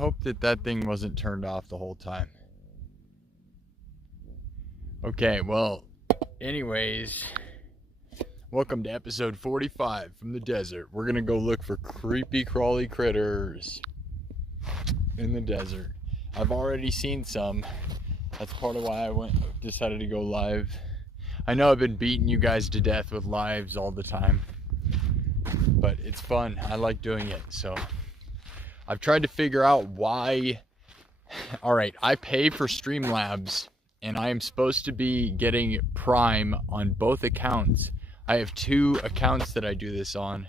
hope that that thing wasn't turned off the whole time. Okay, well, anyways, welcome to episode 45 from the desert. We're gonna go look for creepy crawly critters in the desert. I've already seen some. That's part of why I decided to go live. I know I've been beating you guys to death with lives all the time, but it's fun. I like doing it. So I've tried to figure out why. All right, I pay for Streamlabs and I am supposed to be getting Prime on both accounts. I have two accounts that I do this on.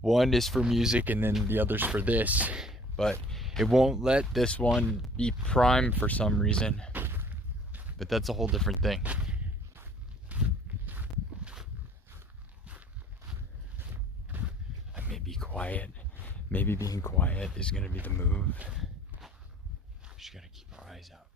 One is for music and then the other's for this, but it won't let this one be Prime for some reason. But that's a whole different thing. I may be quiet. Maybe being quiet is gonna be the move. We just gotta keep our eyes out.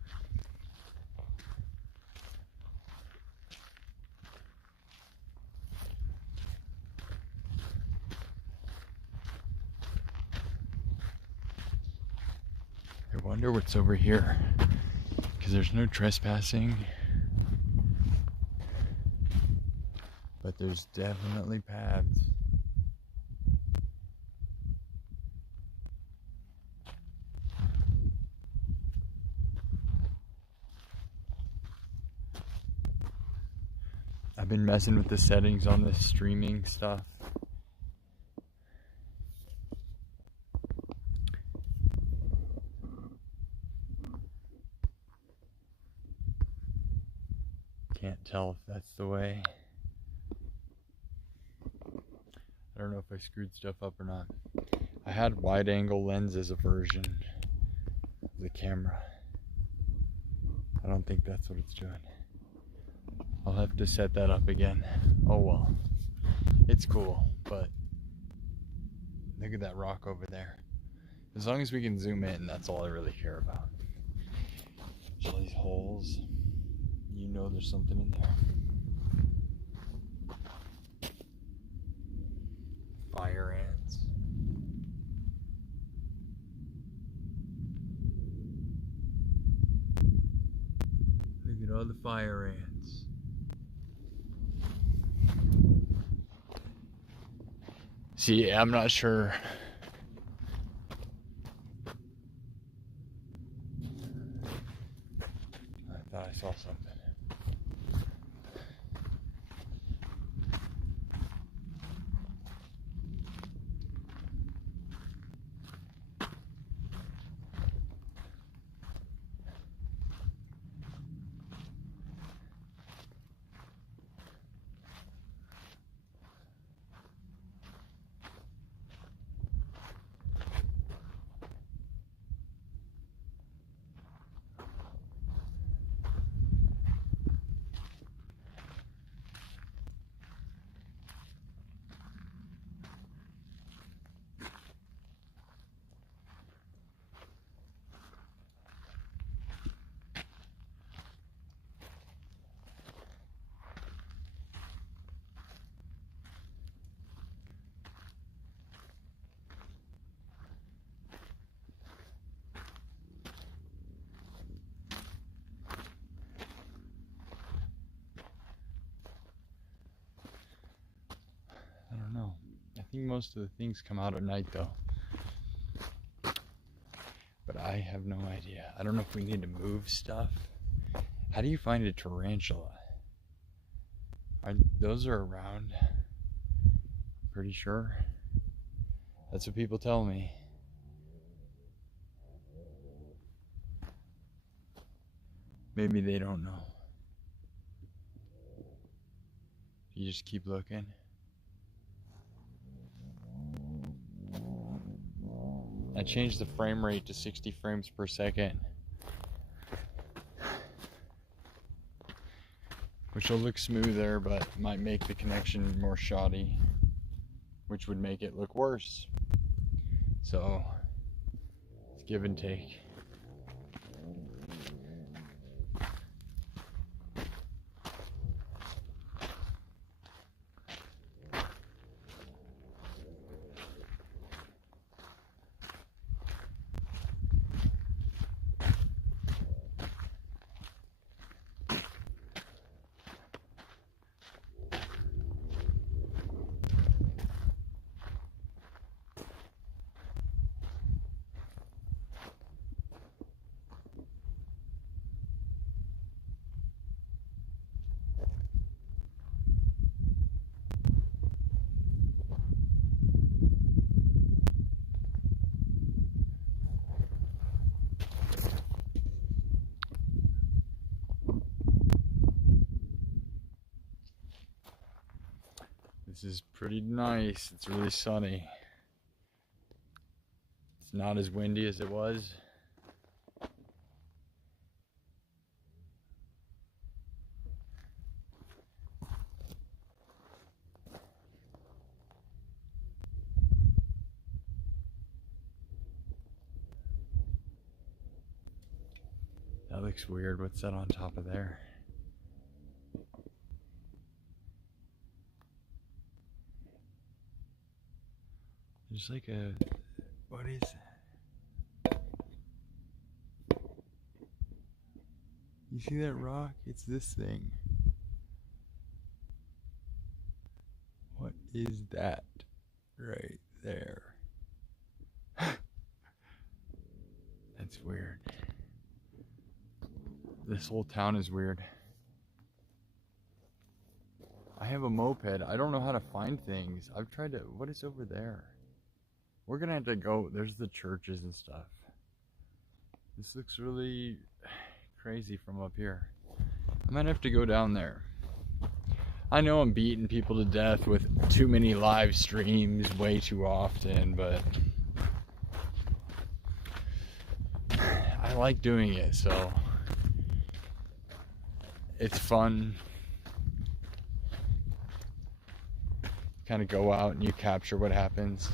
I wonder what's over here, because there's no trespassing, but there's definitely paths. I've been messing with the settings on the streaming stuff. Can't tell if that's the way. I don't know if I screwed stuff up or not. I had wide angle lens as a version of the camera. I don't think that's what it's doing. I'll have to set that up again. Oh well. It's cool, but look at that rock over there. As long as we can zoom in, that's all I really care about. There's all these holes. You know there's something in there. Fire ants. Look at all the fire ants. See, I'm not sure. I thought I saw something. I think most of the things come out at night though. But I have no idea. I don't know if we need to move stuff. How do you find a tarantula? Those are around. Pretty sure. That's what people tell me. Maybe they don't know. You just keep looking. I changed the frame rate to 60 frames per second, which will look smoother, but might make the connection more shoddy, which would make it look worse. So, it's give and take. This is pretty nice. It's really sunny. It's not as windy as it was. That looks weird. What's that on top of there? There's like a... What is that? You see that rock? It's this thing. What is that right there? That's weird. This whole town is weird. I have a moped. I don't know how to find things. I've tried to... What is over there? We're gonna have to go... There's the churches and stuff. This looks really crazy from up here. I might have to go down there. I know I'm beating people to death with too many live streams way too often, but I like doing it, so it's fun. Kind of go out and you capture what happens.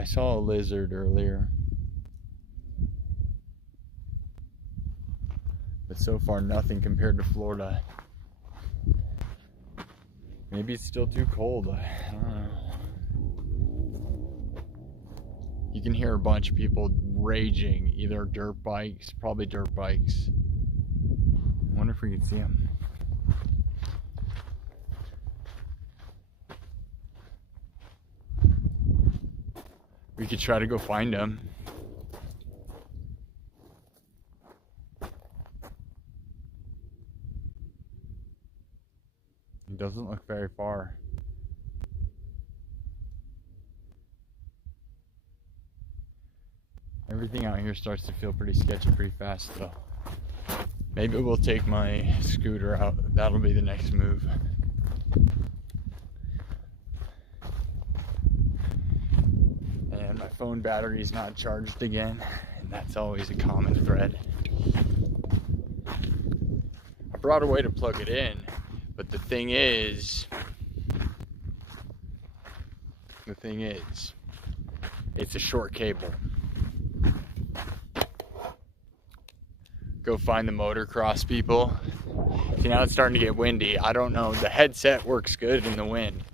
I saw a lizard earlier. But so far nothing compared to Florida. Maybe it's still too cold. I don't know. You can hear a bunch of people raging, either dirt bikes, probably dirt bikes. I wonder if we can see them. We could try to go find them. It doesn't look very far. Everything out here starts to feel pretty sketchy pretty fast though. Maybe we'll take my scooter out. That'll be the next move. And my phone battery's not charged again, and that's always a common thread. I brought a way to plug it in, but the thing is, it's a short cable. Go find the motocross people. See, now it's starting to get windy. I don't know. The headset works good in the wind,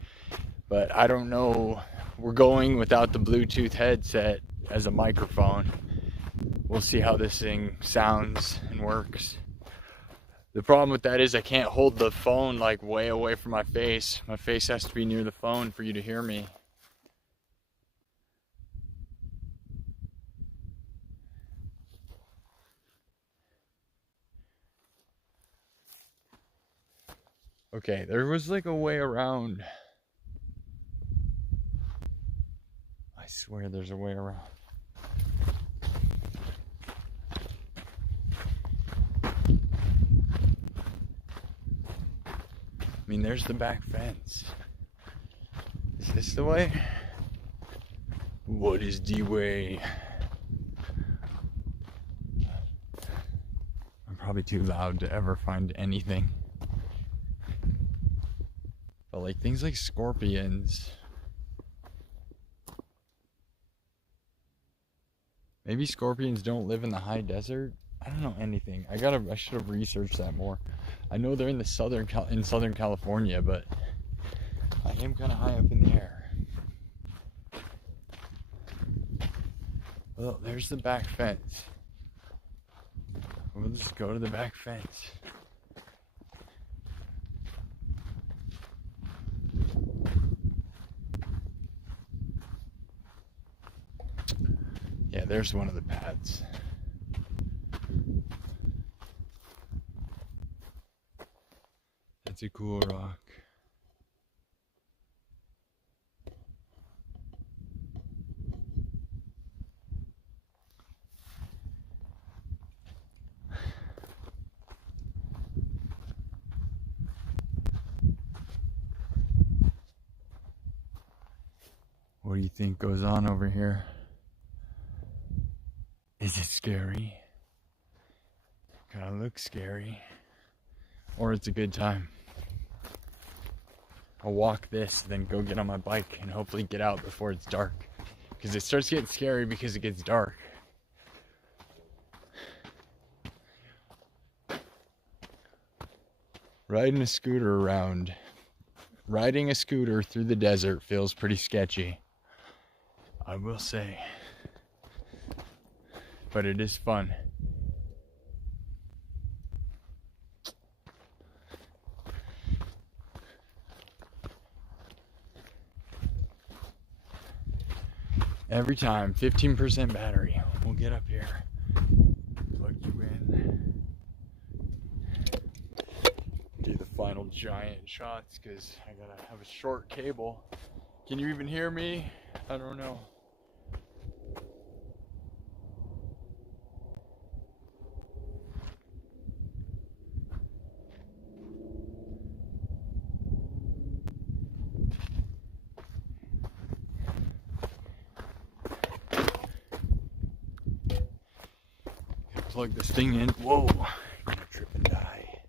but I don't know. We're going without the Bluetooth headset as a microphone. We'll see how this thing sounds and works. The problem with that is I can't hold the phone like way away from my face. My face has to be near the phone for you to hear me. Okay, there was like a way around. I swear there's a way around. I mean, there's the back fence. Is this the way? What is the way? I'm probably too loud to ever find anything. But like things like scorpions. Maybe scorpions don't live in the high desert. I don't know anything. I should have researched that more. I know they're in the Southern California, but I am kind of high up in the air. Well, there's the back fence. We'll just go to the back fence. Yeah, there's one of the pads. That's a cool rock. What do you think goes on over here? Is it scary? Kinda looks scary. Or it's a good time. I'll walk this, then go get on my bike and hopefully get out before it's dark. Because it starts getting scary because it gets dark. Riding a scooter around. Riding a scooter through the desert feels pretty sketchy, I will say. But it is fun. Every time, 15% battery. We'll get up here, plug you in, do the final giant shots because I gotta have a short cable. Can you even hear me? I don't know. Plug this thing in. Whoa, I'm gonna trip and die.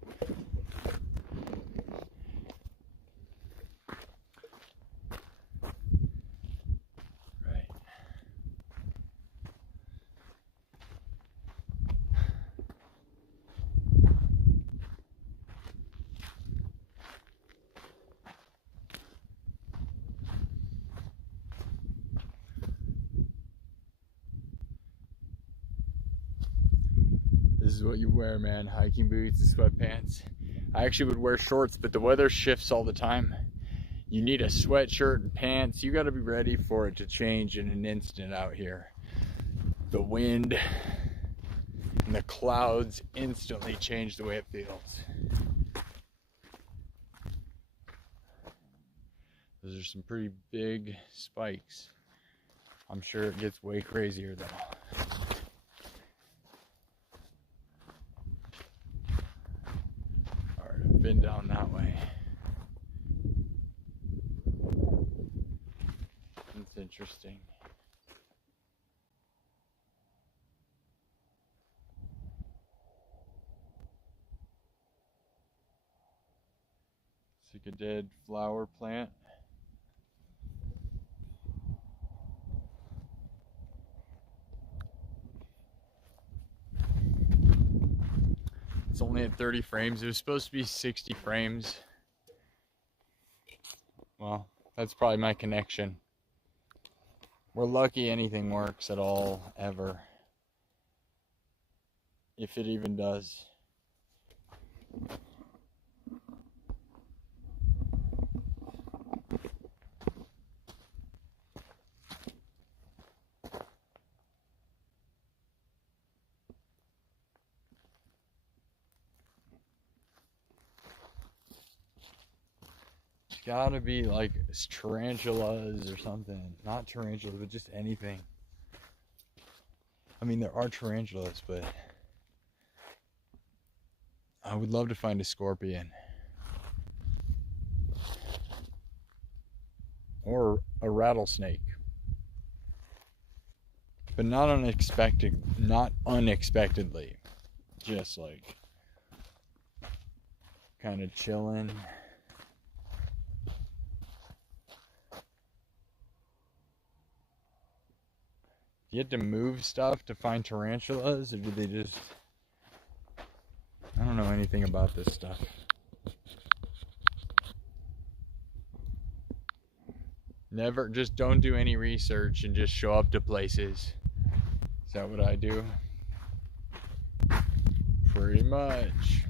Right. This is what you wear, man. Hiking boots and sweatpants. I actually would wear shorts, but the weather shifts all the time. You need a sweatshirt and pants. You gotta be ready for it to change in an instant out here. The wind and the clouds instantly change the way it feels. Those are some pretty big spikes. I'm sure it gets way crazier though. Been down that way. It's interesting. It's like a dead flower plant. It's only at 30 frames. It was supposed to be 60 frames. Well, that's probably my connection. We're lucky anything works at all, ever. If it even does. Gotta be like tarantulas or something. Not tarantulas, but just anything. I mean, there are tarantulas, but I would love to find a scorpion. Or a rattlesnake. But not unexpectedly. Just like kind of chilling. You had to move stuff to find tarantulas, or did they just... I don't know anything about this stuff. Never, just don't do any research and just show up to places. Is that what I do? Pretty much.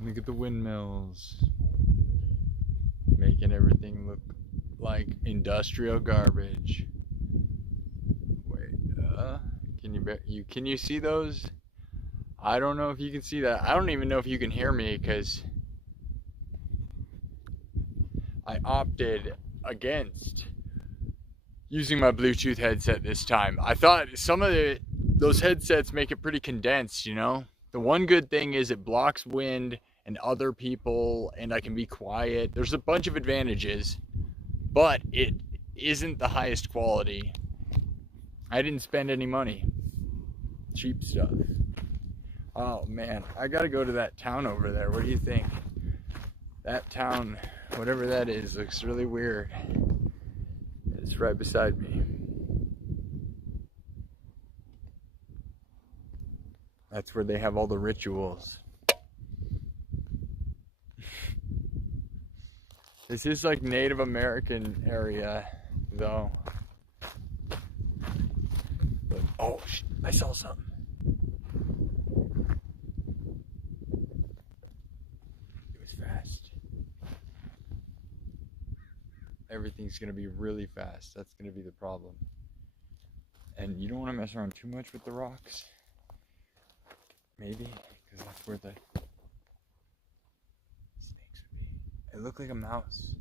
Look at the windmills. Making everything look like industrial garbage. Wait, can you see those? I don't know if you can see that. I don't even know if you can hear me because I opted against using my Bluetooth headset this time. I thought some of those headsets make it pretty condensed, you know? The one good thing is it blocks wind and other people, and I can be quiet. There's a bunch of advantages, but it isn't the highest quality. I didn't spend any money. Cheap stuff. Oh man, I gotta go to that town over there. What do you think? That town, whatever that is, looks really weird. It's right beside me. That's where they have all the rituals. This is like Native American area, though. But, oh, I saw something. It was fast. Everything's gonna be really fast. That's gonna be the problem. And you don't want to mess around too much with the rocks. Maybe, because that's where the snakes would be. It looked like a mouse.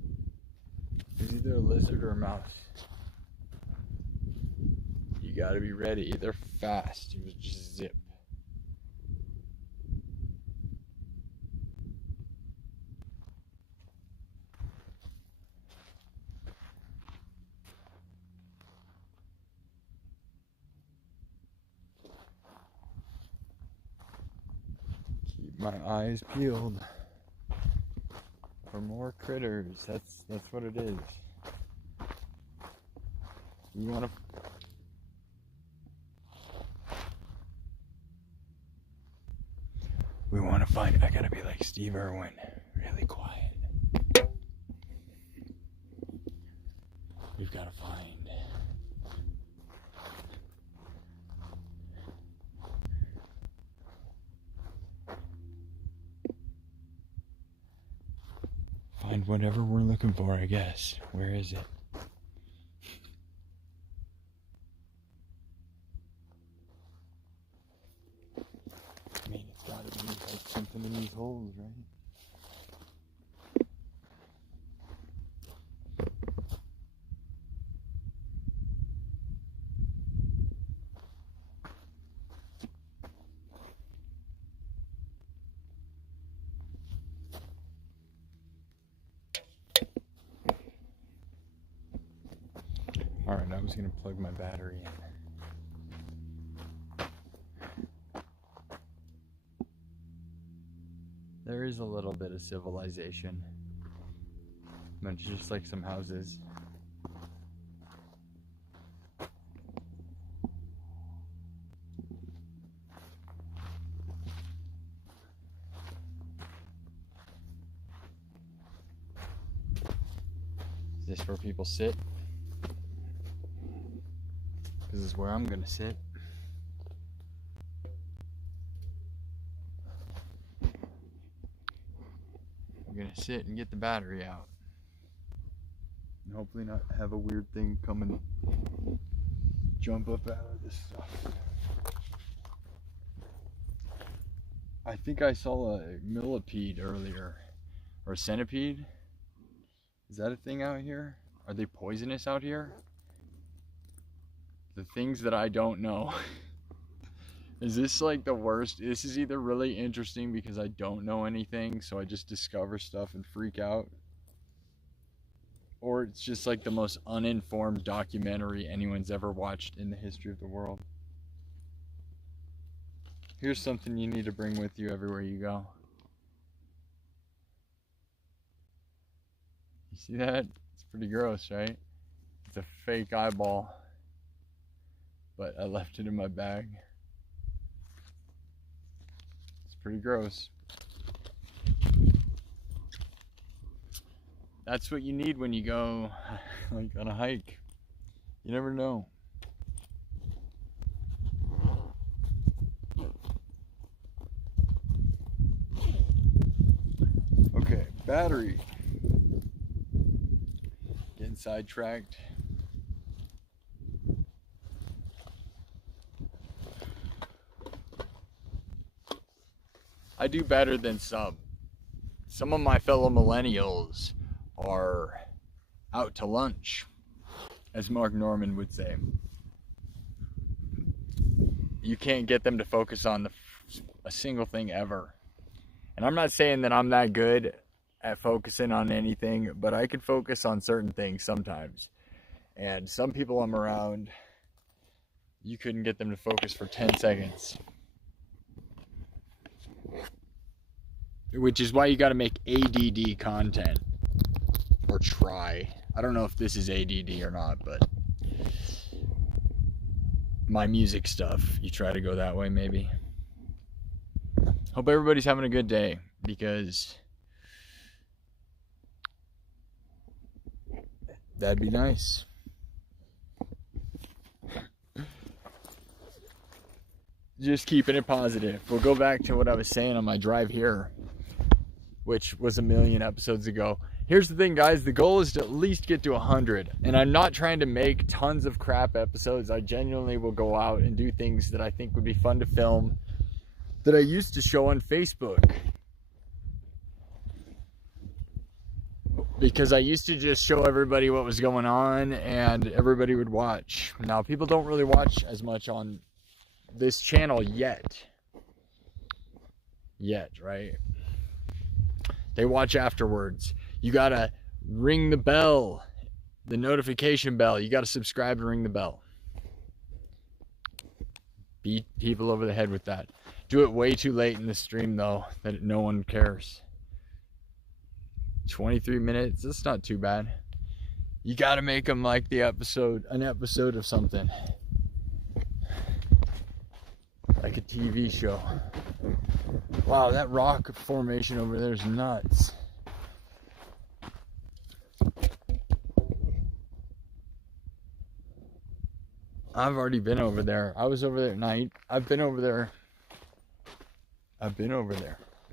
It was either a lizard or a mouse. You gotta be ready. They're fast. It was just zip. Keep my eyes peeled for more critters. That's what it is. We want to. We want to find. I gotta be like Steve Irwin, really quiet. We've got to find. Find whatever we're looking for, I guess. Where is it? I mean, it's gotta be like something in these holes, right? Alright, I was gonna plug my battery in. There is a little bit of civilization, but it's just like some houses. Is this where people sit? This is where I'm gonna sit. I'm gonna sit and get the battery out. And hopefully not have a weird thing come and jump up out of this stuff. I think I saw a millipede earlier. Or a centipede. Is that a thing out here? Are they poisonous out here? The things that I don't know. Is this like the worst? This is either really interesting because I don't know anything, so I just discover stuff and freak out, or it's just like the most uninformed documentary anyone's ever watched in the history of the world. Here's something you need to bring with you everywhere you go. You see that? It's pretty gross, right? It's a fake eyeball. But I left it in my bag. It's pretty gross. That's what you need when you go like on a hike. You never know. Okay, battery. Getting sidetracked. I do better than some. Some of my fellow millennials are out to lunch, as Mark Norman would say. You can't get them to focus on a single thing ever. And I'm not saying that I'm that good at focusing on anything, but I can focus on certain things sometimes. And some people I'm around, you couldn't get them to focus for 10 seconds. Which is why you got to make ADD content. Or try. I don't know if this is ADD or not, but my music stuff, you try to go that way maybe. Hope everybody's having a good day, because that'd be nice. Just keeping it positive. We'll go back to what I was saying on my drive here, which was 1,000,000 episodes ago. Here's the thing, guys. The goal is to at least get to 100. And I'm not trying to make tons of crap episodes. I genuinely will go out and do things that I think would be fun to film, that I used to show on Facebook. Because I used to just show everybody what was going on and everybody would watch. Now, people don't really watch as much on this channel yet. Right? They watch afterwards. You gotta ring the bell, the notification bell. You gotta subscribe and ring the bell. Beat people over the head with that. Do it way too late in the stream though, that no one cares. 23 minutes, that's not too bad. You gotta make them like an episode of something. Like a TV show. Wow, that rock formation over there is nuts. I've already been over there. I was over there at night. I've been over there.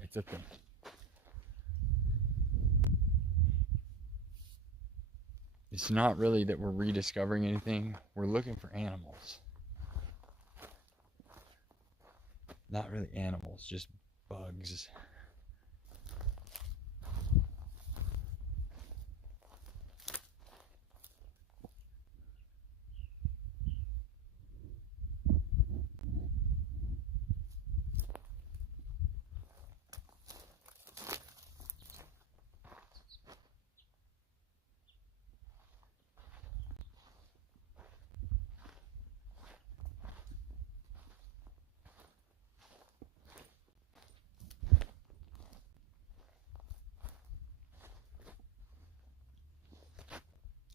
It's a thing. It's not really that we're rediscovering anything. We're looking for animals. Not really animals, just bugs.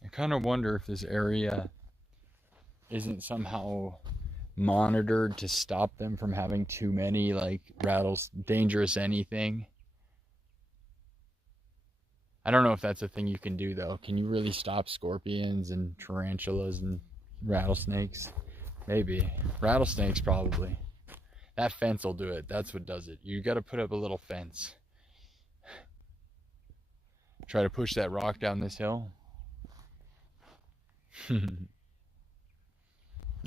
I kind of wonder if this area isn't somehow monitored to stop them from having too many like dangerous anything. I don't know if that's a thing you can do though. Can you really stop scorpions and tarantulas and rattlesnakes? Maybe. Rattlesnakes probably. That fence will do it. That's what does it. You got to put up a little fence. Try to push that rock down this hill.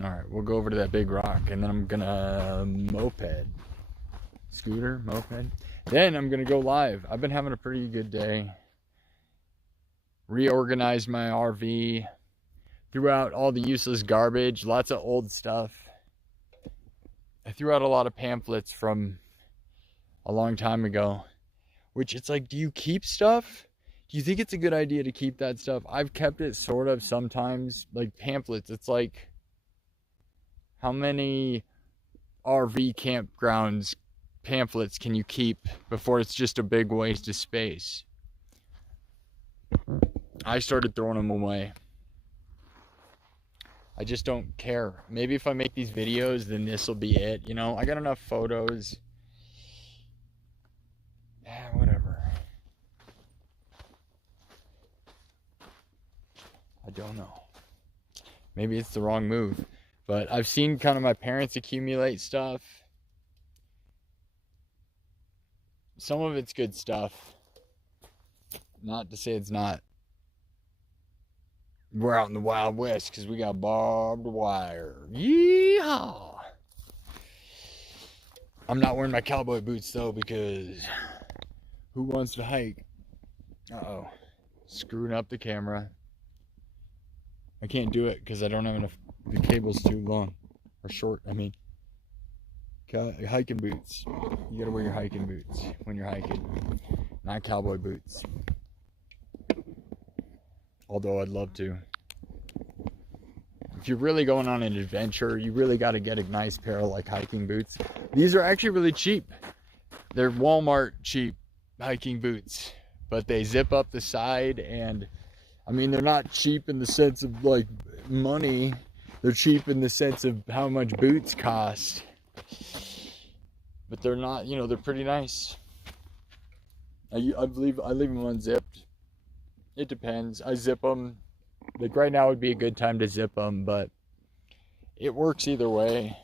Alright, we'll go over to that big rock and then I'm gonna scooter, moped. Then I'm gonna go live. I've been having a pretty good day. Reorganized my RV. Threw out all the useless garbage, lots of old stuff. I threw out a lot of pamphlets from a long time ago. Which it's like, do you keep stuff? Do you think it's a good idea to keep that stuff? I've kept it sort of sometimes, like pamphlets. It's like, how many RV campgrounds pamphlets can you keep before it's just a big waste of space? I started throwing them away. I just don't care. Maybe if I make these videos, then this will be it. You know, I got enough photos. Whatever. I don't know. Maybe it's the wrong move. But I've seen kind of my parents accumulate stuff. Some of it's good stuff. Not to say it's not. We're out in the Wild West because we got barbed wire. Yeehaw! I'm not wearing my cowboy boots though because who wants to hike? Uh-oh. Screwing up the camera. I can't do it because I don't have enough. The cable's too long or short. I mean, hiking boots. You gotta wear your hiking boots when you're hiking, not cowboy boots. Although I'd love to. If you're really going on an adventure, you really got to get a nice pair of like hiking boots. These are actually really cheap. They're Walmart cheap hiking boots, but they zip up the side, and I mean, they're not cheap in the sense of like money. They're cheap in the sense of how much boots cost. But they're not, you know, they're pretty nice. I believe I leave them unzipped. It depends. I zip them. Like right now would be a good time to zip them, but it works either way.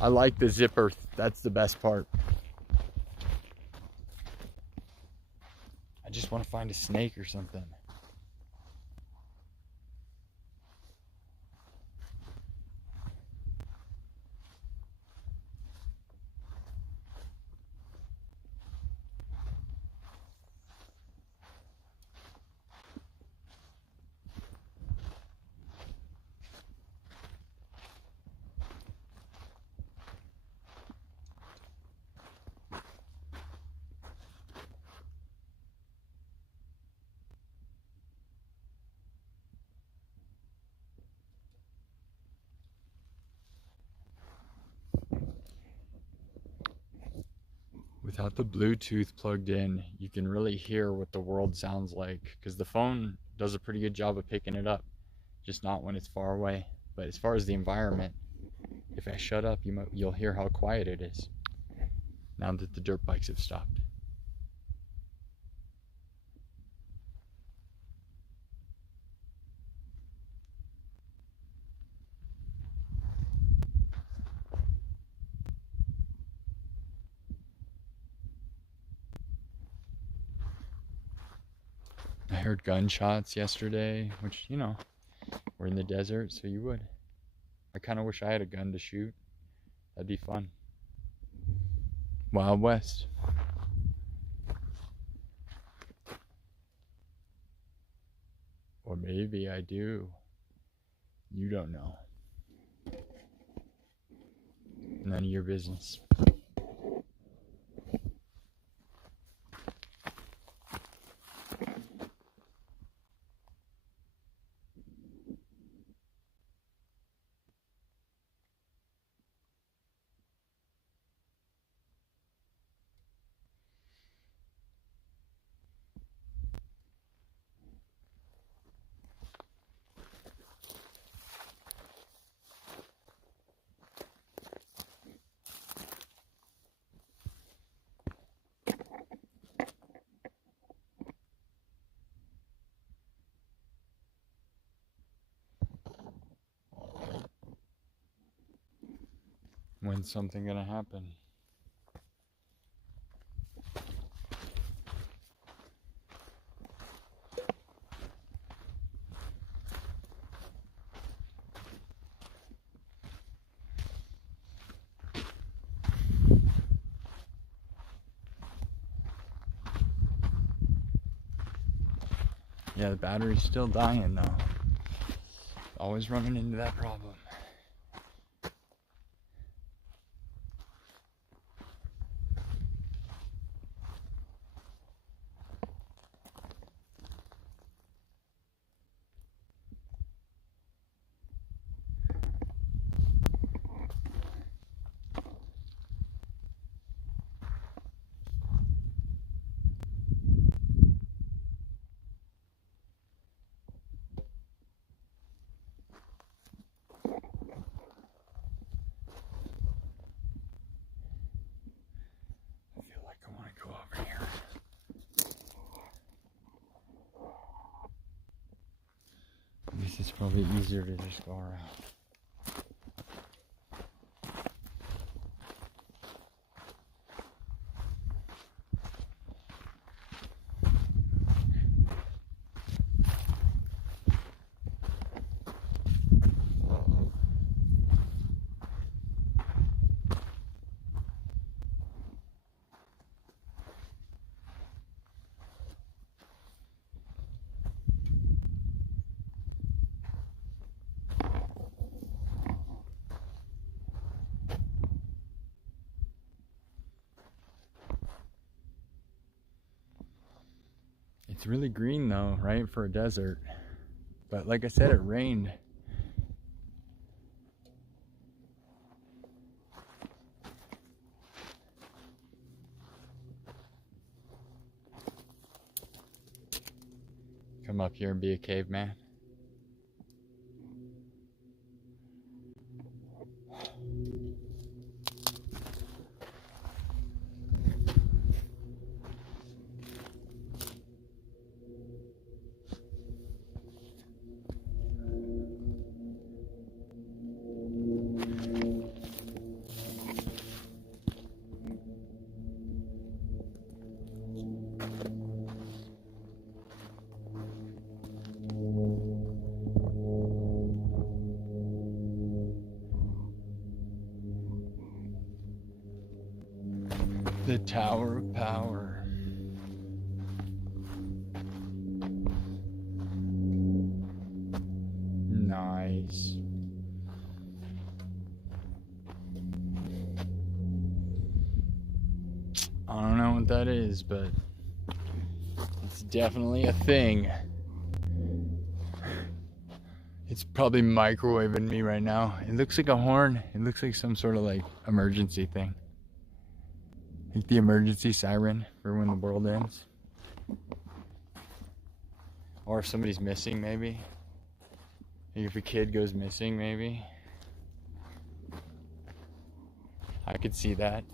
I like the zipper. That's the best part. I just want to find a snake or something. Without the Bluetooth plugged in, you can really hear what the world sounds like, because the phone does a pretty good job of picking it up, just not when it's far away. But as far as the environment, if I shut up, you'll hear how quiet it is now that the dirt bikes have stopped. I heard gunshots yesterday, which, you know, we're in the desert, so you would. I kind of wish I had a gun to shoot. That'd be fun. Wild West. Or maybe I do. You don't know. None of your business. When's something gonna happen? Yeah, the battery's still dying though. Always running into that problem. It's probably easier to just go around. It's really green though, right, for a desert. But like I said, it rained. Come up here and be a caveman. The Tower of Power. Nice. I don't know what that is, but it's definitely a thing. It's probably microwaving me right now. It looks like a horn. It looks like some sort of like emergency thing. Like the emergency siren for when the world ends. Or if somebody's missing, maybe. Like if a kid goes missing, maybe. I could see that.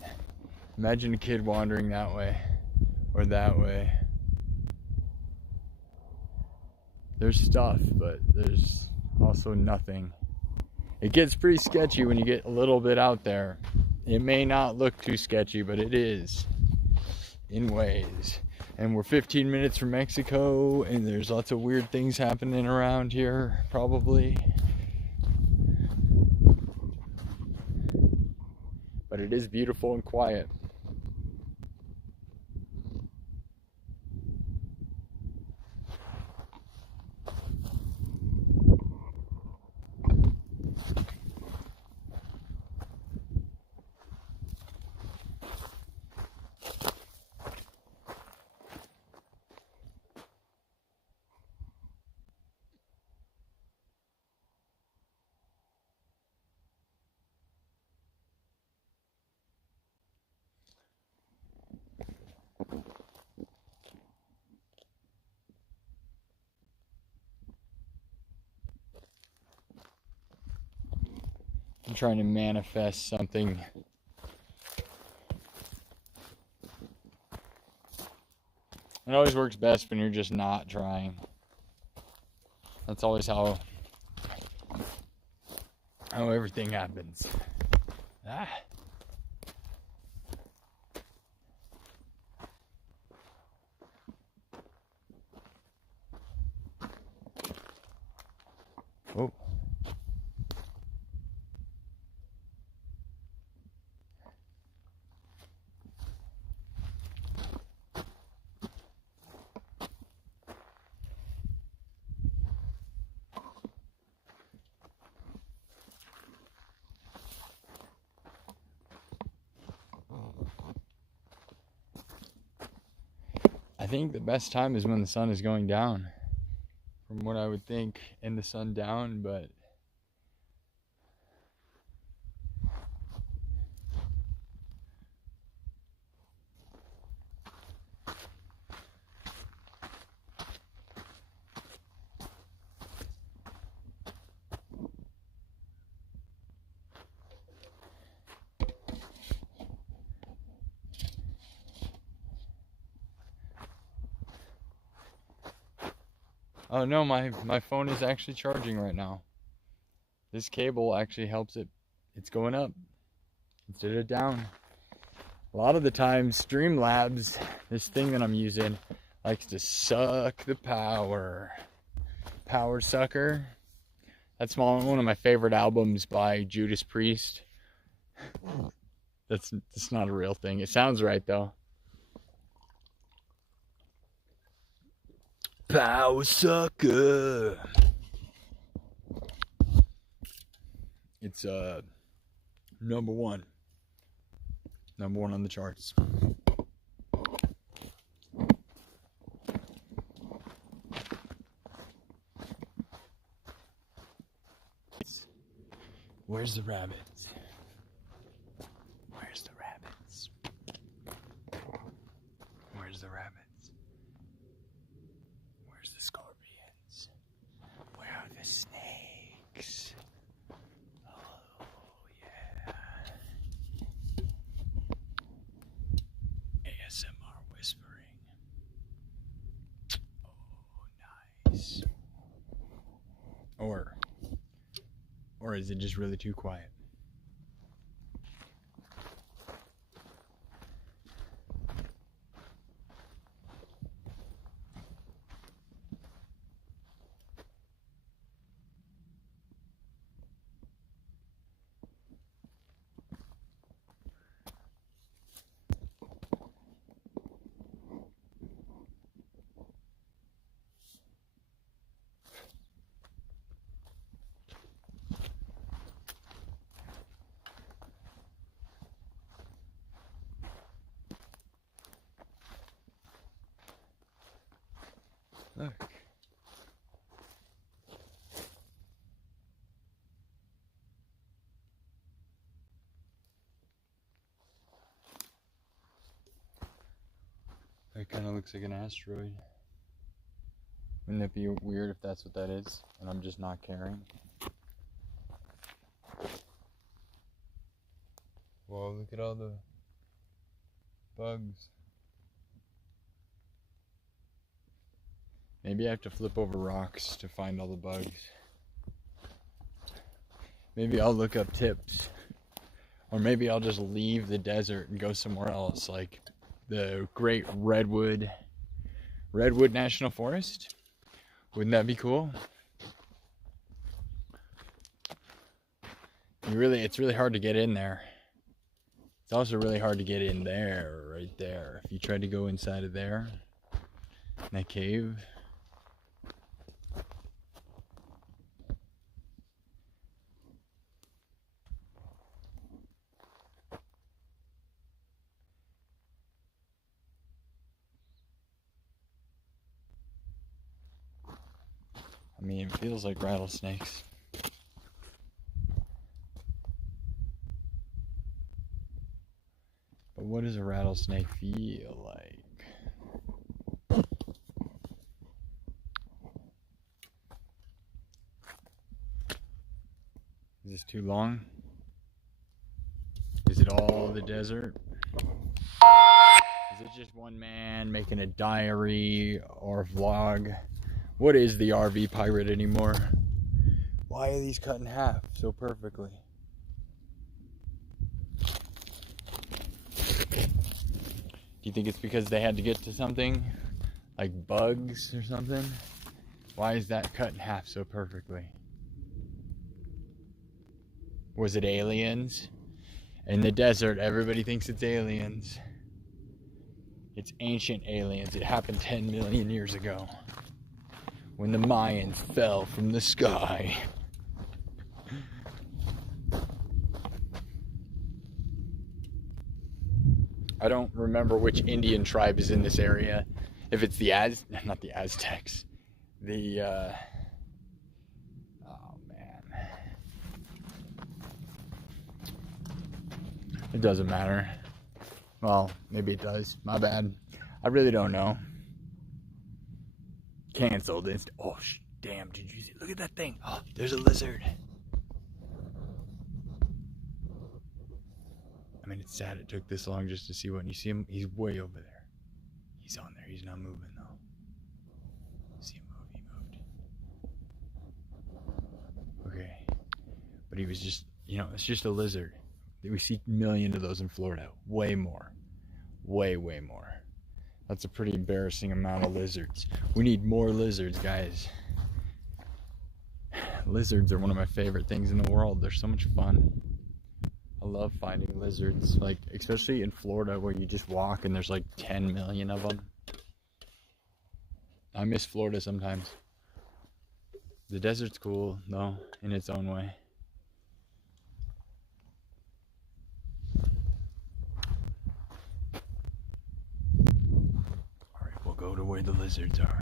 Imagine a kid wandering that way or that way. There's stuff, but there's also nothing. It gets pretty sketchy when you get a little bit out there. It may not look too sketchy, but it is in ways. And we're 15 minutes from Mexico, and there's lots of weird things happening around here, probably. But it is beautiful and quiet. I'm trying to manifest something. It always works best when you're just not trying. That's always how everything happens. Ah. Oh. I think the best time is when the sun is going down, from what I would think, in the sun down, but oh no, my phone is actually charging right now. This cable actually helps it. It's going up instead of down. A lot of the time, Streamlabs, this thing that I'm using, likes to suck the power. Power Sucker. That's one of my favorite albums by Judas Priest. That's not a real thing. It sounds right though. Power Sucker. It's number one on the charts. Where's the rabbits? Where's the rabbits? Where's the rabbits? Where's the scorpions? Where are the snakes? Oh, yeah. ASMR whispering. Oh, nice. Or is it just really too quiet? Look. That kind of looks like an asteroid. Wouldn't that be weird if that's what that is, and I'm just not caring? Whoa, look at all the bugs. Maybe I have to flip over rocks to find all the bugs. Maybe I'll look up tips. Or maybe I'll just leave the desert and go somewhere else, like the Great Redwood National Forest. Wouldn't that be cool? It's really hard to get in there. It's also really hard to get in there, right there. If you try to go inside of there, in that cave. I mean, it feels like rattlesnakes. But what does a rattlesnake feel like? Is this too long? Is it all the desert? Is it just one man making a diary or vlog? What is the RV pirate anymore? Why are these cut in half so perfectly? Do you think it's because they had to get to something? Like bugs or something? Why is that cut in half so perfectly? Was it aliens? In the desert, everybody thinks it's aliens. It's ancient aliens. It happened 10 million years ago, when the Mayans fell from the sky. I don't remember which Indian tribe is in this area. If it's the not the Aztecs. Oh man. It doesn't matter. Well, maybe it does. My bad. I really don't know. Canceled. Oh, damn. Did you see? Look at that thing. Oh, there's a lizard. I mean, it's sad it took this long just to see one. You see him? He's way over there. He's on there. He's not moving, though. See him move? He moved. Okay. But he was just, it's just a lizard. We see a million of those in Florida. Way more. Way more. That's a pretty embarrassing amount of lizards. We need more lizards, guys. Lizards are one of my favorite things in the world. They're so much fun. I love finding lizards, like especially in Florida where you just walk and there's like 10 million of them. I miss Florida sometimes. The desert's cool, though, in its own way. Alright, we'll go to where the lizards are.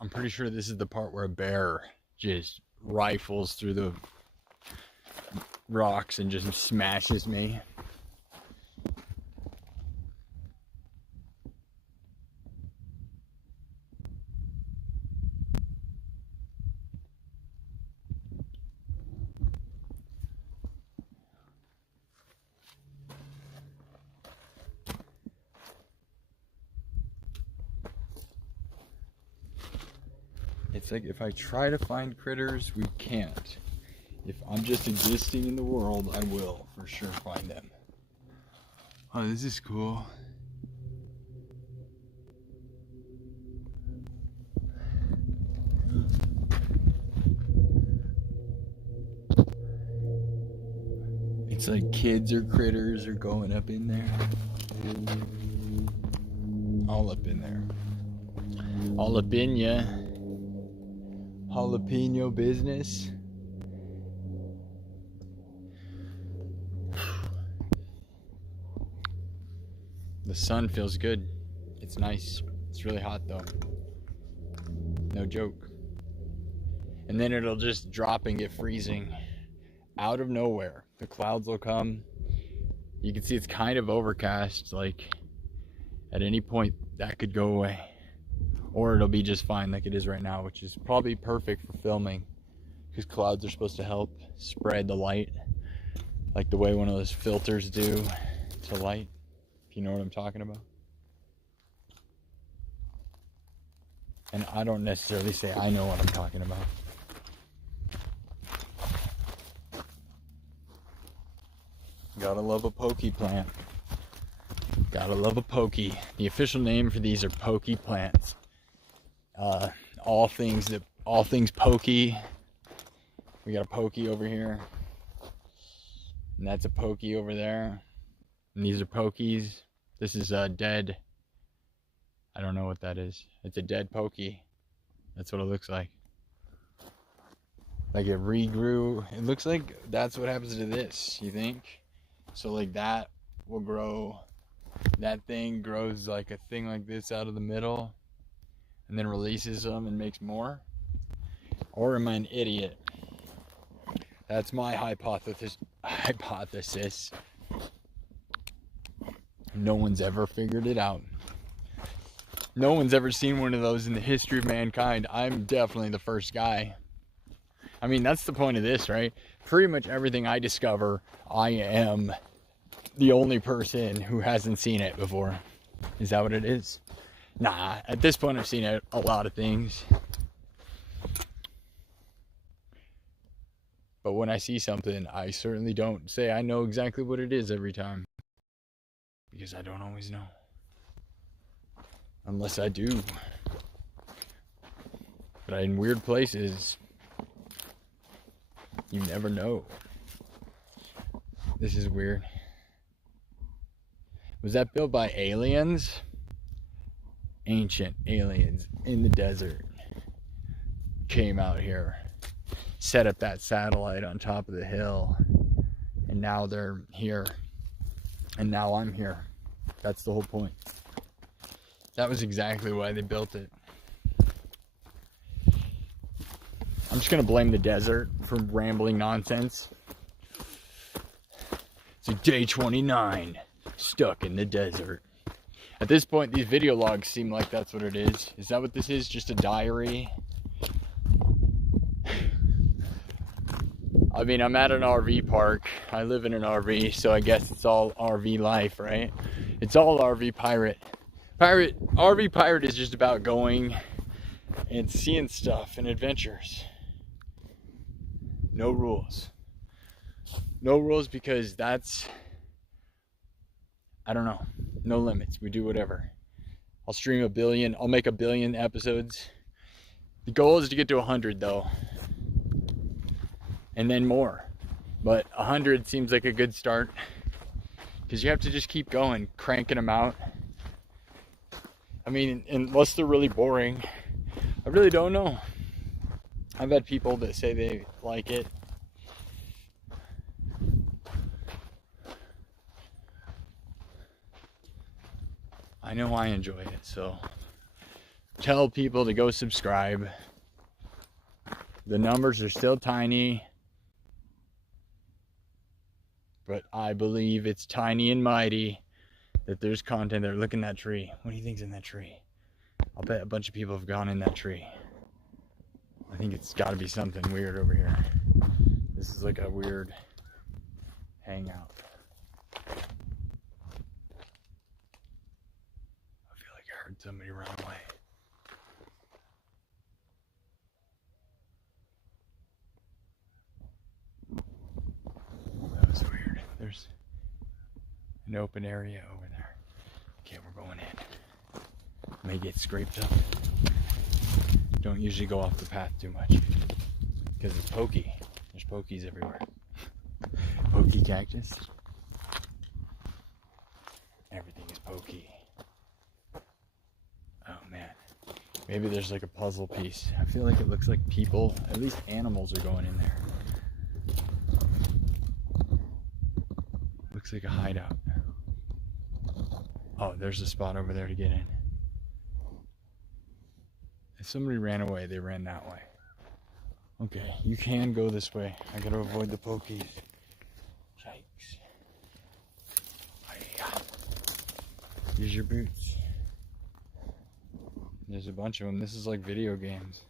I'm pretty sure this is the part where a bear just rifles through the rocks and just smashes me. It's like if I try to find critters, we can't. If I'm just existing in the world, I will for sure find them. Oh, this is cool. It's like kids or critters are going up in there. All up in there. All up in ya. Jalapeno business. The sun feels good. It's nice. It's really hot though. No joke. And then it'll just drop and get freezing out of nowhere. The clouds will come. You can see it's kind of overcast. Like at any point that could go away. Or it'll be just fine like it is right now, which is probably perfect for filming. Because clouds are supposed to help spread the light. Like the way one of those filters do to light. If you know what I'm talking about. And I don't necessarily say I know what I'm talking about. Gotta love a pokey plant. Gotta love a pokey. The official name for these are pokey plants. All things pokey. We got a pokey over here. And that's a pokey over there. And these are pokies. This is a dead. I don't know what that is. It's a dead pokey. That's what it looks like. Like it regrew. It looks like that's what happens to this, you think? So like that will grow. That thing grows like a thing like this out of the middle. And then releases them and makes more? Or am I an idiot? That's my hypothesis. No one's ever figured it out. No one's ever seen one of those in the history of mankind. I'm definitely the first guy. I mean, that's the point of this, right? Pretty much everything I discover, I am the only person who hasn't seen it before. Is that what it is? Nah, at this point I've seen a lot of things. But when I see something, I certainly don't say I know exactly what it is every time. Because I don't always know. Unless I do. But in weird places, you never know. This is weird. Was that built by aliens? Ancient aliens in the desert came out here, set up that satellite on top of the hill, and now they're here, and now I'm here. That's the whole point. That was exactly why they built it. I'm just gonna blame the desert for rambling nonsense. It's a day 29, stuck in the desert. At this point, these video logs seem like that's what it is. Is that what this is? Just a diary? I mean, I'm at an RV park. I live in an RV, so I guess it's all RV life, right? It's all RV pirate. RV pirate is just about going and seeing stuff and adventures. No rules. No rules because that's, I don't know. No limits. We do whatever. I'll stream a billion. I'll make a billion episodes. The goal is to get to 100 though. And then more. But 100 seems like a good start. Because you have to just keep going, cranking them out. I mean, unless they're really boring. I really don't know. I've had people that say they like it. I know I enjoy it, so tell people to go subscribe. The numbers are still tiny, but I believe it's tiny and mighty that there's content there. Look in that tree. What do you think's in that tree? I'll bet a bunch of people have gone in that tree. I think it's got to be something weird over here. This is like a weird hangout. I feel like I heard somebody run away. That was weird. There's an open area over there. Okay, we're going in. May get scraped up. Don't usually go off the path too much because it's pokey. There's pokies everywhere. Pokey cactus. Everything is pokey. Oh man. Maybe there's like a puzzle piece. I feel like it looks like people, at least animals, are going in there. Looks like a hideout. Oh, there's a spot over there to get in. If somebody ran away, they ran that way. Okay, you can go this way. I gotta avoid the pokies. Yikes. Hiya. Use your boots. There's a bunch of them. This is like video games.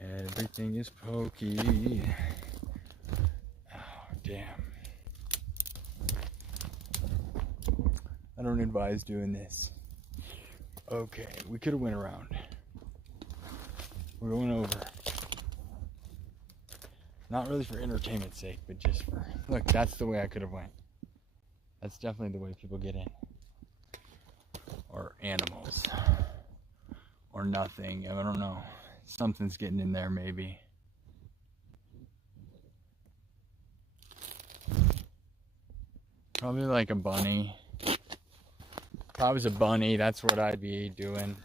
Everything is pokey. Oh, damn. I don't advise doing this. Okay, we could have went around. We're going over. Not really for entertainment's sake, but just for... Look, that's the way I could have went. That's definitely the way people get in. Or animals. Or nothing. I don't know. Something's getting in there, maybe. Probably like a bunny. If I was a bunny, that's what I'd be doing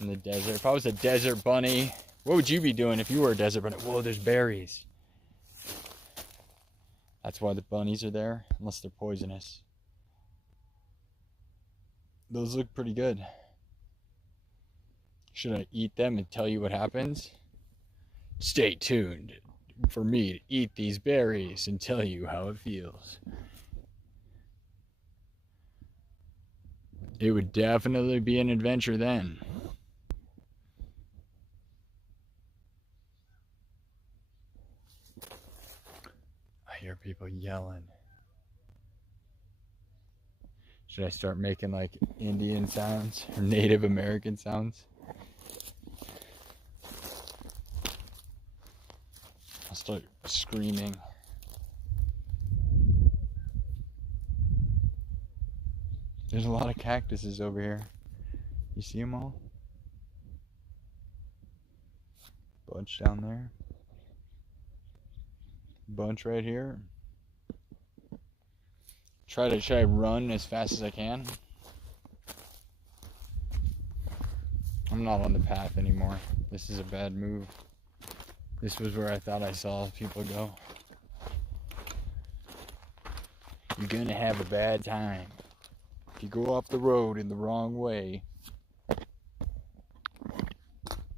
in the desert. If I was a desert bunny, what would you be doing if you were a desert bunny? Whoa, there's berries. That's why the bunnies are there, unless they're poisonous. Those look pretty good. Should I eat them and tell you what happens? Stay tuned for me to eat these berries and tell you how it feels. It would definitely be an adventure then. I hear people yelling. Should I start making like Indian sounds or Native American sounds? I'll start screaming. There's a lot of cactuses over here. You see them all? Bunch down there. Bunch right here. Should I run as fast as I can? I'm not on the path anymore. This is a bad move. This was where I thought I saw people go. You're gonna have a bad time. If you go off the road in the wrong way,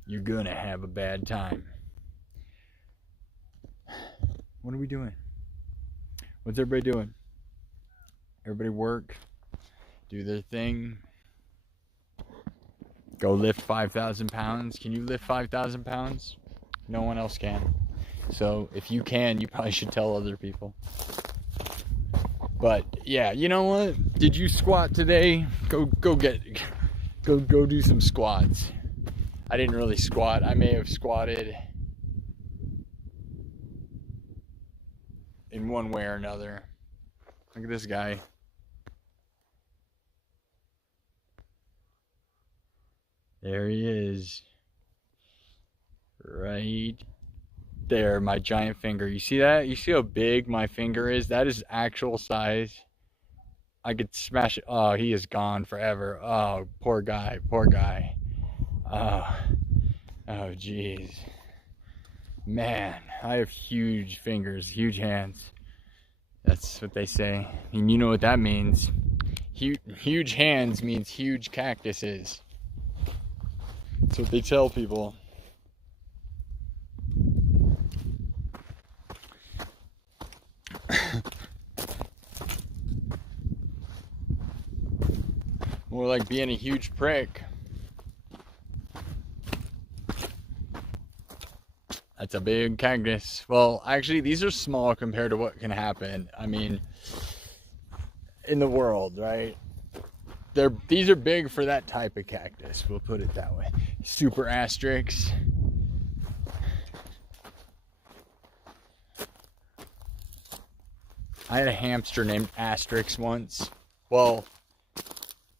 you're gonna have a bad time. What are we doing? What's everybody doing? Everybody work, do their thing, go lift 5,000 pounds. Can you lift 5,000 pounds? No one else can. So if you can, you probably should tell other people. But yeah, you know what? Did you squat today? Go do some squats. I didn't really squat. I may have squatted in one way or another. Look at this guy. There he is. Right there, my giant finger. You see that? You see how big my finger is? That is actual size. I could smash it. Oh, he is gone forever. Oh, poor guy, poor guy. Oh, jeez. Man, I have huge fingers, huge hands. That's what they say. And you know what that means. huge hands means huge cactuses. That's what they tell people. More like being a huge prick. That's a big cactus. Well, actually, these are small compared to what can happen. I mean, in the world, right? These are big for that type of cactus. We'll put it that way. Super Asterix. I had a hamster named Asterix once. Well,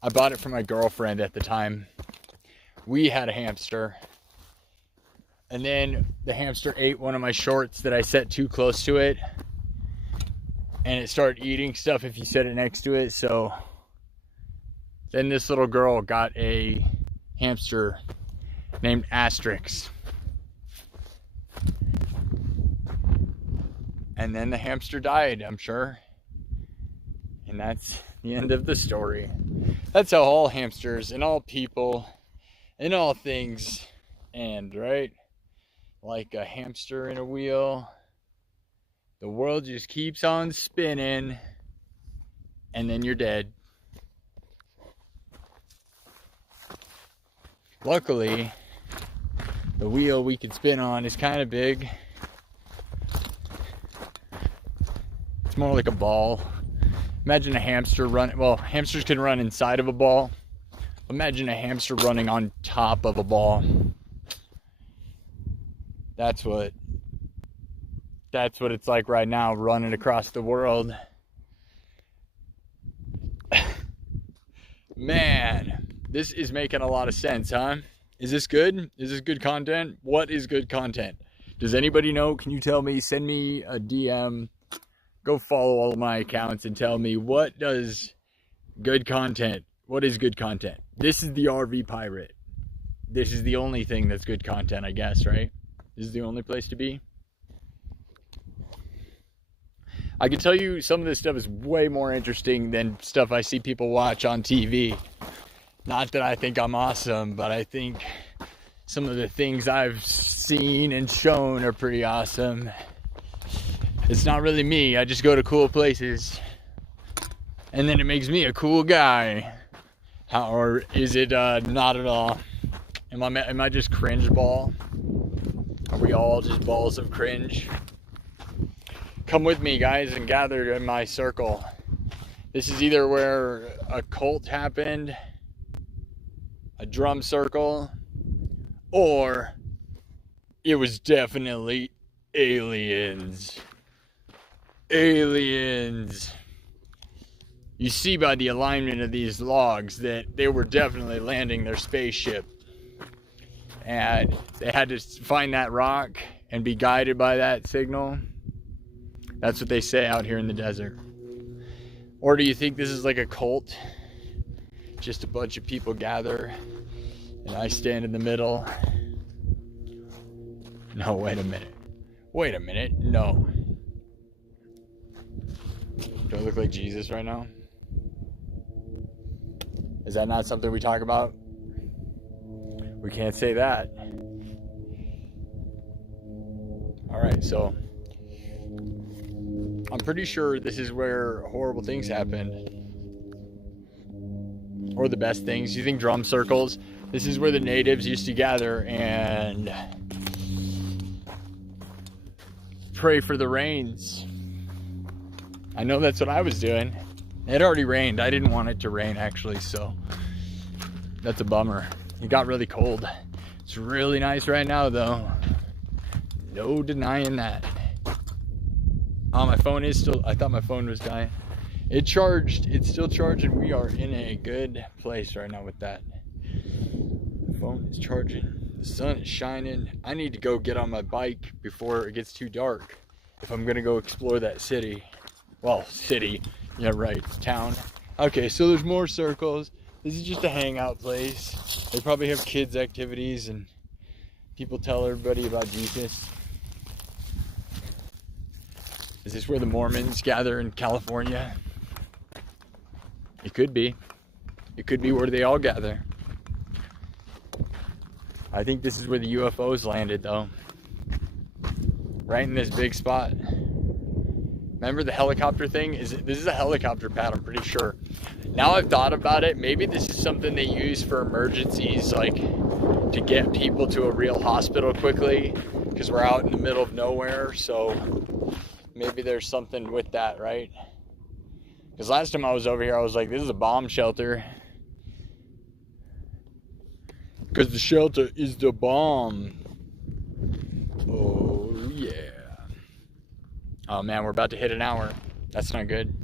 I bought it for my girlfriend at the time. We had a hamster. And then the hamster ate one of my shorts that I set too close to it. And it started eating stuff if you set it next to it. So then this little girl got a hamster named Asterix. And then the hamster died, I'm sure. And that's the end of the story. That's how all hamsters and all people and all things end, right? Like a hamster in a wheel. The world just keeps on spinning, and then you're dead. Luckily, the wheel we can spin on is kind of big. It's more like a ball. Imagine a hamster running. Well, hamsters can run inside of a ball. Imagine a hamster running on top of a ball. That's what it's like right now, running across the world. Man, this is making a lot of sense, huh? Is this good? Is this good content? What is good content? Does anybody know? Can you tell me? Send me a DM. Go follow all of my accounts and tell me, what is good content? This is the RV Pirate. This is the only thing that's good content, I guess, right? This is the only place to be. I can tell you some of this stuff is way more interesting than stuff I see people watch on TV. Not that I think I'm awesome, but I think some of the things I've seen and shown are pretty awesome. It's not really me. I just go to cool places. And then it makes me a cool guy. Or is it not at all? Am I just cringe ball? Are we all just balls of cringe? Come with me, guys, and gather in my circle. This is either where a cult happened, a drum circle, or it was definitely aliens. Aliens. You see by the alignment of these logs that they were definitely landing their spaceship. And they had to find that rock and be guided by that signal. That's what they say out here in the desert. Or do you think this is like a cult? Just a bunch of people gather and I stand in the middle? No, wait a minute. No. Do I look like Jesus right now? Is that not something we talk about? We can't say that. Alright, so I'm pretty sure this is where horrible things happen. Or the best things. You think drum circles? This is where the natives used to gather and pray for the rains. I know that's what I was doing. It already rained. I didn't want it to rain, actually, so that's a bummer. It got really cold. It's really nice right now, though. No denying that. Oh, my phone is still... I thought my phone was dying. It charged. It's still charging. We are in a good place right now with that. The phone is charging. The sun is shining. I need to go get on my bike before it gets too dark if I'm going to go explore that city. Well, city. Yeah, right. Town. Okay, so there's more circles. This is just a hangout place. They probably have kids' activities and people tell everybody about Jesus. Is this where the Mormons gather in California? It could be. It could be where they all gather. I think this is where the UFOs landed, though. Right in this big spot. Remember the helicopter thing? This is a helicopter pad, I'm pretty sure. Now I've thought about it, maybe this is something they use for emergencies, like to get people to a real hospital quickly, because we're out in the middle of nowhere, so maybe there's something with that, right? Because last time I was over here, I was like, this is a bomb shelter. Because the shelter is the bomb. Oh, yeah. Oh, man, we're about to hit an hour. That's not good.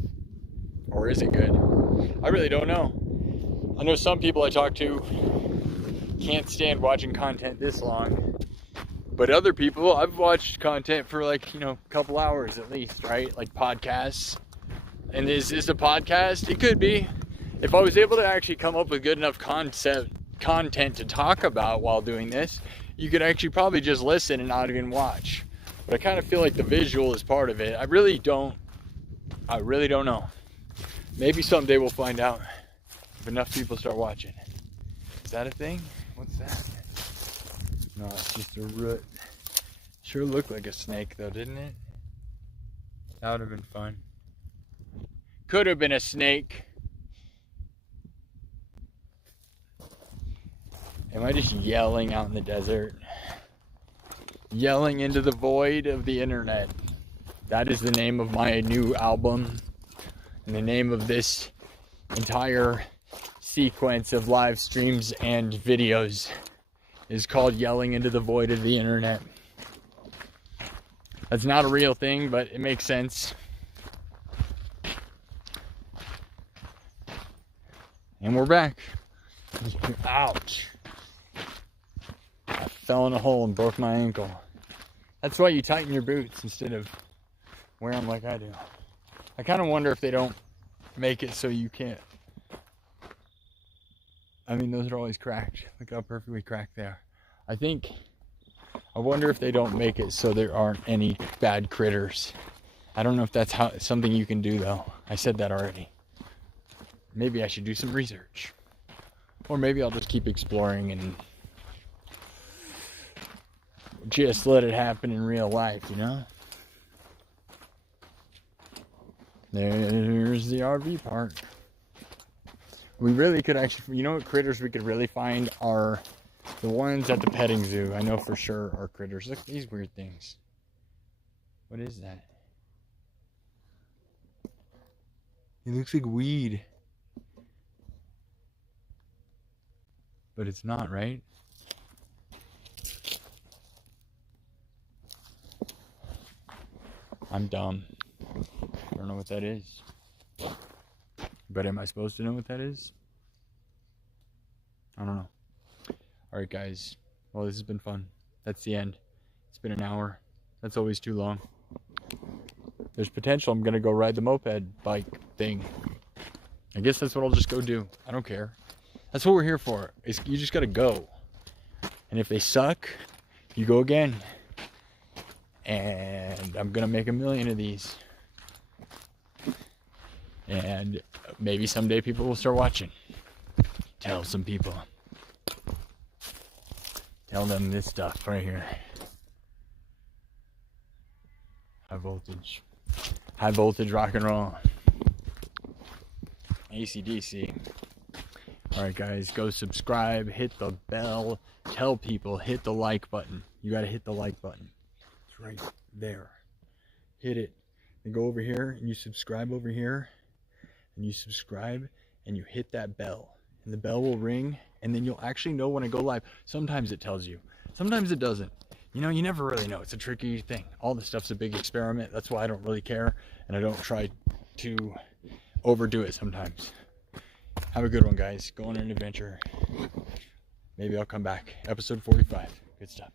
Or is it good? I really don't know. I know some people I talk to can't stand watching content this long. But other people, I've watched content for like, a couple hours at least, right? Like podcasts. And is this a podcast? It could be. If I was able to actually come up with good enough content to talk about while doing this, you could actually probably just listen and not even watch. But I kind of feel like the visual is part of it. I really don't know. Maybe someday we'll find out if enough people start watching. Is that a thing? What's that? No, it's just a root. Sure looked like a snake though, didn't it? That would have been fun. Could have been a snake. Am I just yelling out in the desert? Yelling into the void of the internet. That is the name of my new album. And the name of this entire sequence of live streams and videos is called Yelling into the Void of the Internet. That's not a real thing, but it makes sense. And we're back. Ouch. I fell in a hole and broke my ankle. That's why you tighten your boots instead of wear them like I do. I kind of wonder if they don't make it so you can't. I mean, those are always cracked. Look how perfectly cracked they are. I wonder if they don't make it so there aren't any bad critters. I don't know if that's something you can do though. I said that already. Maybe I should do some research. Or maybe I'll just keep exploring and just let it happen in real life, There's the RV park. We really could actually, what critters we could really find are the ones at the petting zoo. I know for sure are critters. Look at these weird things. What is that? It looks like weed. But it's not, right? I'm dumb. I don't know what that is. But am I supposed to know what that is? I don't know. Alright guys. Well, this has been fun. That's the end. It's been an hour. That's always too long. There's potential I'm going to go ride the moped bike thing. I guess that's what I'll just go do. I don't care. That's what we're here for. You just got to go. And if they suck, you go again. And I'm going to make 1 million of these. And maybe someday people will start watching. Tell some people. Tell them this stuff right here. High voltage. High voltage rock and roll. AC/DC. Alright guys, go subscribe, hit the bell, tell people, hit the like button. You gotta hit the like button. It's right there. Hit it. And go over here and you subscribe over here. And you subscribe and you hit that bell. And the bell will ring and then you'll actually know when I go live. Sometimes it tells you. Sometimes it doesn't. You never really know. It's a tricky thing. All this stuff's a big experiment. That's why I don't really care. And I don't try to overdo it sometimes. Have a good one, guys. Go on an adventure. Maybe I'll come back. Episode 45. Good stuff.